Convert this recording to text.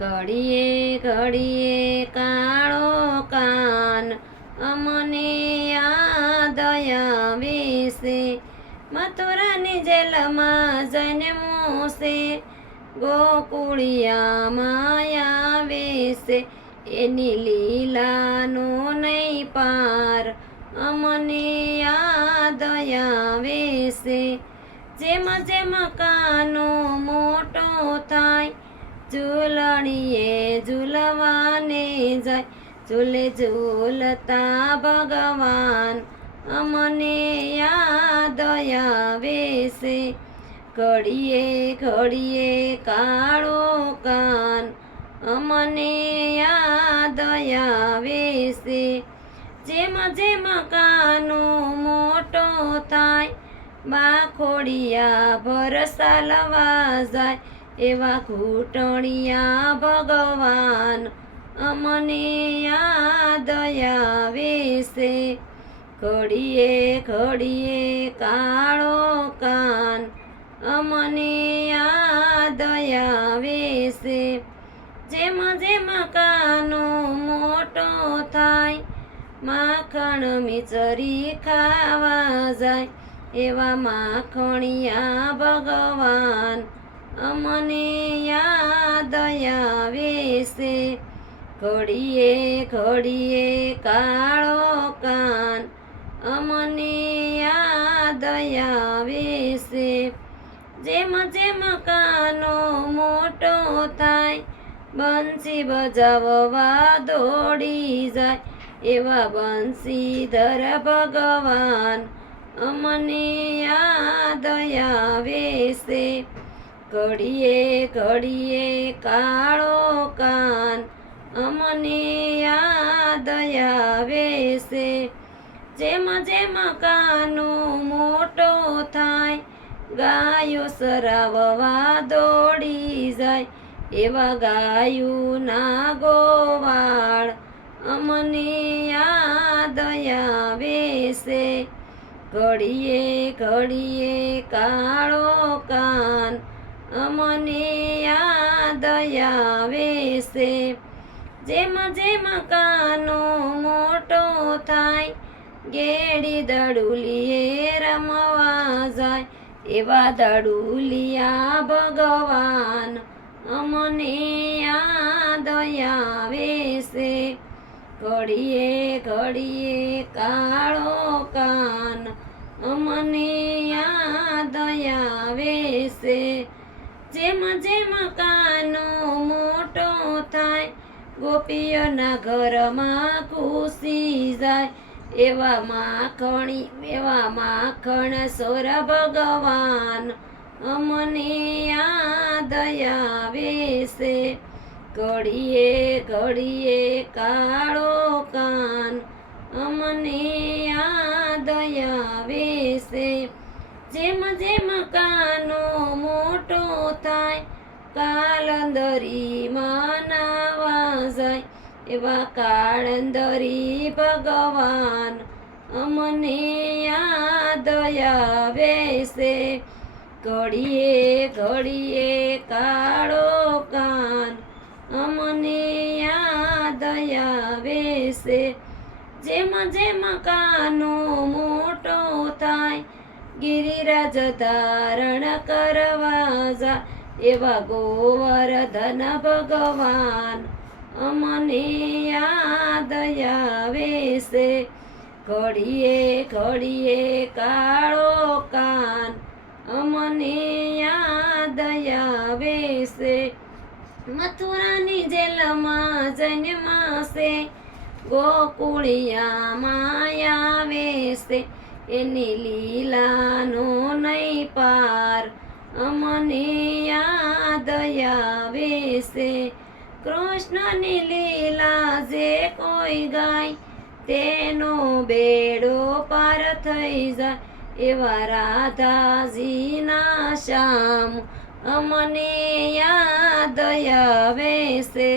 ઘડીએ ઘડીએ કાળો કાન અમને યાદ આવે છે. મથુરાની જેલમાં જન્મો છે, ગોકુળિયામાં આવે છે. એની લીલાનો નહીં પાર અમને યાદ આવે છે. જેમ જેમ કાનો મોટો થાય, ઝૂલણીએ ઝૂલવાને જાય. ઝૂલે ઝૂલતા ભગવાન અમને યાદ આવે છે. ઘડીએ ઘડીએ કાળો કાન અમને યાદ આવે છે. જેમ જેમ કાનો મોટો થાય, બાખોડિયા ભરસાલવા જાય. એવા ઘૂંટણિયા ભગવાન અમને યાદ આવે છે. ઘડીએ ઘડીએ કાળો કાન અમને યાદ આવે છે. જેમ જેમ કાનો મોટો થાય, માખણ મિચરી ખાવા જાય. એવા માખણિયા ભગવાન અમને યાદ આવે છે. ઘડીએ ઘડીએ કાળો કાન અમને યાદ આવે છે. જેમ જેમ કાનો મોટો થાય, બંસી બજાવવા દોડી જાય. એવા બંસીધર ભગવાન અમને યાદ આવે છે. ઘડીએ ઘડીએ કાળો કાન અમને યાદ આવે છે. જેમ જેમ કાનો મોટો થાય, ગાયો સરાવવા દોડી જાય. એવા ગાયુના ગોવાળ અમને યાદ આવે છે. ઘડીએ ઘડીએ કાળો કાન અમને યાદ આવે છે. જેમ જેમ કાનો મોટો થાય, ગેડી દડુલીએ રમવા જાય. એવા દડુલિયા ભગવાન અમને યાદ આવે છે. ઘડીએ ઘડીએ કાળો કાન અમને યાદ આવે છે. જેમ જેમ કાનો મોટો થાય, ગોપીઓના ઘરમાં ઘૂસી જાય. એવા માખણ સોર ભગવાન અમને યાદ આવે છે. ઘડીએ ઘડીએ કાળો કાન અમને યાદ આવે છે. જેમ જેમ કાનો મોટો થાય, કાળંદરીમાં નાવા જાય. એવા કાળંદરી ભગવાન અમને યાદ આવે છે. ઘડીએ ઘડીએ કાળો કાન અમને યાદ આવે છે. જેમ જેમ કાનો મોટો થાય, ગિરિરાજ ધારણ કરવા જા. એવા ગોવર્ધન ભગવાન અમને યાદ આવે છે. ઘડીએ ઘડીએ કાળો કાન અમને યાદ આવે છે. મથુરાની જેલમાં જન્માશે, ગોકુળિયામાં આવે છે. એની લીલાનો નહીં પાર અમને યાદ આવે છે. કૃષ્ણની લીલા જે કોઈ ગાય, તેનો બેડો પાર થઈ જાય. એવા રાધાજીના શ્યામ અમને યાદ આવે છે.